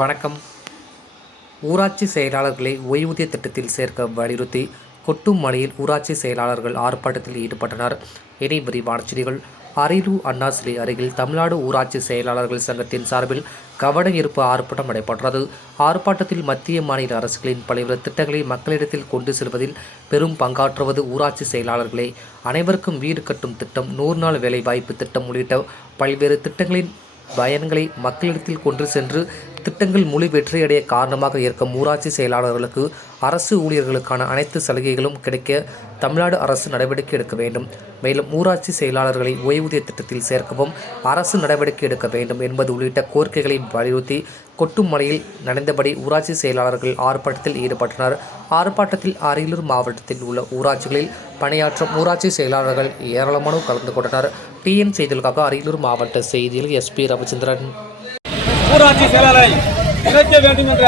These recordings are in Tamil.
வணக்கம். ஊராட்சி செயலாளர்களை ஓய்வூதிய திட்டத்தில் சேர்க்க வலியுறுத்தி கொட்டும் மலையில் ஊராட்சி செயலாளர்கள் ஆர்ப்பாட்டத்தில் ஈடுபட்டனர். இனி விரிவான செய்திகள். அரியலூர் அண்ணா அருகில் தமிழ்நாடு ஊராட்சி செயலாளர்கள் சங்கத்தின் சார்பில் கவன ஈர்ப்பு ஆர்ப்பாட்டம் நடைபெற்றது. ஆர்ப்பாட்டத்தில் மத்திய மாநில அரசுகளின் பல்வேறு திட்டங்களை மக்களிடத்தில் கொண்டு செல்வதில் பெரும் பங்காற்றுவது ஊராட்சி செயலாளர்களே. அனைவருக்கும் வீடு கட்டும் திட்டம் நூறு நாள் வேலைவாய்ப்பு திட்டம் உள்ளிட்ட பல்வேறு திட்டங்களின் பயன்களை மக்களிடத்தில் கொண்டு சென்று திட்டங்கள் முழு வெற்றியடைய காரணமாக இருக்கும் ஊராட்சி செயலாளர்களுக்கு அரசு ஊழியர்களுக்கான அனைத்து சலுகைகளும் கிடைக்க தமிழ்நாடு அரசு நடவடிக்கை எடுக்க வேண்டும். மேலும் ஊராட்சி செயலாளர்களை ஓய்வூதிய திட்டத்தில் சேர்க்கவும் அரசு நடவடிக்கை எடுக்க வேண்டும் என்பது உள்ளிட்ட கோரிக்கைகளை வலியுறுத்தி கொட்டும் மலையில் நனைந்தபடி ஊராட்சி செயலாளர்கள் ஆர்ப்பாட்டத்தில் ஈடுபட்டனர். ஆர்ப்பாட்டத்தில் அரியலூர் மாவட்டத்தில் உள்ள ஊராட்சிகளில் பணியாற்றும் ஊராட்சி செயலாளர்கள் ஏராளமானோர் கலந்து கொண்டனர். டிஎன் செய்திகளுக்காக அரியலூர் மாவட்ட செய்தியில் எஸ்பி ரவிச்சந்திரன். ஊராட்சி செயலாளரை கிடைக்க வேண்டும் என்ற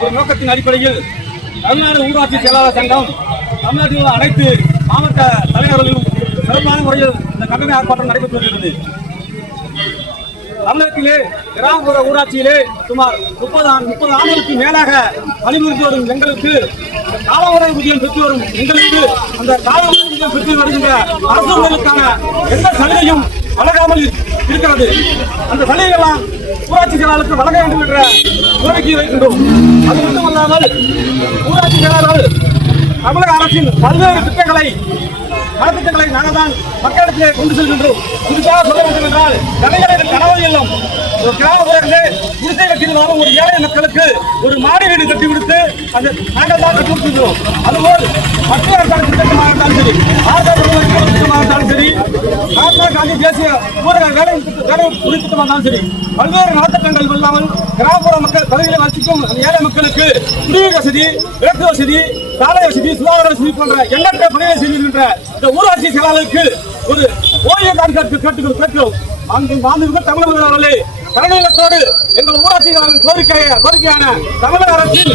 ஒரு நோக்கத்தின் அடிப்படையில் தமிழ்நாடு ஊராட்சி செயலாளர் சங்கம் தமிழ்நாட்டில் உள்ள அனைத்து மாவட்ட தலைவர்களும் சிறப்பான முறையில் இந்த கண்டன ஆர்ப்பாட்டம் நடைபெற்று வருகிறது தமிழகத்திலே கிராமப்புற ஊராட்சியிலே சுமார் முப்பது முப்பது ஆண்டுகளுக்கு மேலாக பணிபுரிந்து வரும் எங்களுக்கு காலவரை ஊதியம் பெற்று வரும் எங்களுக்கு அந்த காலவரை ஊதியம் பெற்று வருகின்ற அரசுகளுக்கான எந்த சலுகையும் வழங்காமல் இருக்கிறது அந்த சலுகைகளாம் ஊராட்சி செயலாளருக்கு வழங்க வேண்டும் என்ற கோரிக்கை வைக்கின்றோம். அது மட்டுமல்லாமல் ஊராட்சி செயலாளர்கள் தமிழக அரசின் பல்வேறு திட்டங்களை நலத்திட்டங்களை நாங்கள் தான் மக்களிடத்திலே கொண்டு செல்கின்றோம். குறிப்பாக சொல்ல வேண்டும் என்றால் கலைஞரின் கனவு இல்லம். ஒரு கிராமப்புறங்களே குடிசை கட்டில் வாழும் ஒரு ஏழை மக்களுக்கு ஒரு மாடி வீடு கட்டி கொடுத்து அந்த நாங்கள் தான் கட்டி அதுபோல் மத்திய அரசாங்க திட்டமாக இருந்தாலும் சரி ஆதார் திட்டமாக இருந்தாலும் சரி மகாத்மா காந்தி தேசிய வேலை வேலை உறுதி இருந்தாலும் சரி பல்வேறு நலத்திட்டங்கள் இல்லாமல் கிராமப்புற மக்கள் பகுதியில் வசிக்கும் ஏழை மக்களுக்கு குடிநீர் வசதி விளக்கு வசதி சாலை வசதி சுகாதார வசதி போன்ற எண்ணற்ற பணிகளை செய்திருக்கின்ற இந்த ஊராட்சி செயலாளருக்கு ஒரு ஓய்வு தான் கேட்டு கேட்டுக்கொள் கேட்கிறோம் அங்கு மாண்புமிகு தமிழக முதல்வர்களே கருணையிலத்தோடு எங்கள் ஊராட்சி கோரிக்கை கோரிக்கையான தமிழக அரசின்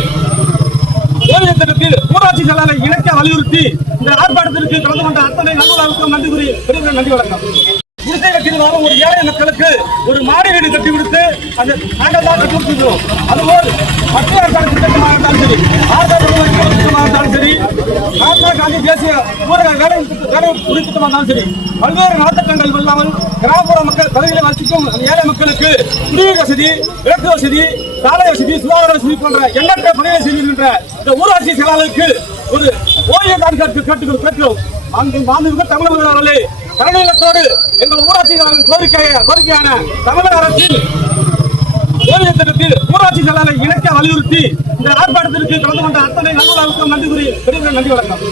ஓய்வு திட்டத்தில் ஊராட்சி செயலாளரை இணைக்க வலியுறுத்தி இந்த ஆர்ப்பாட்டத்திற்கு கலந்து கொண்ட அத்தனை நல்லுறவுக்கும் நன்றி கூறி பெரிய நன்றி வணக்கம். குடிசை கட்டில் வாழும் ஒரு ஏழை மக்களுக்கு ஒரு மாடி வீடு கட்டி கொடுத்து அந்த நாங்கள் தான் கட்டி கொடுத்துக்கிறோம் அதுபோல் மத்திய அரசாங்க திட்டமாக இருந்தாலும் சரி ஆதார் திட்டமாக இருந்தாலும் சரி மகாத்மா காந்தி தேசிய ஊரக வேலை வேலை உறுதி திட்டமாக இருந்தாலும் சரி பல்வேறு நலத்திட்டங்கள் இல்லாமல் கிராமப்புற மக்கள் பகுதியில் வசிக்கும் அந்த ஏழை மக்களுக்கு குடிநீர் வசதி விளக்கு வசதி சாலை வசதி சுகாதார வசதி போன்ற எண்ணற்ற பணிகளை செய்கின்ற இந்த ஊராட்சி செயலாளருக்கு ஒரு ஓய்வு தான் கேட்டு கேட்டுக்கொள் அங்கு மாண்புமிகு தமிழக முதல்வர்களே கருணையிலத்தோடு எங்கள் ஊராட்சியாளரின் கோரிக்கை கோரிக்கையான தமிழக அரசின் ஓய்வு திட்டத்தில் ஊராட்சி செயலாளரை இணைக்க வலியுறுத்தி இந்த ஆர்ப்பாட்டத்திற்கு கலந்து கொண்ட அத்தனை நல்லுறவுக்கும் நன்றி கூறி பெரிய நன்றி வணக்கம்.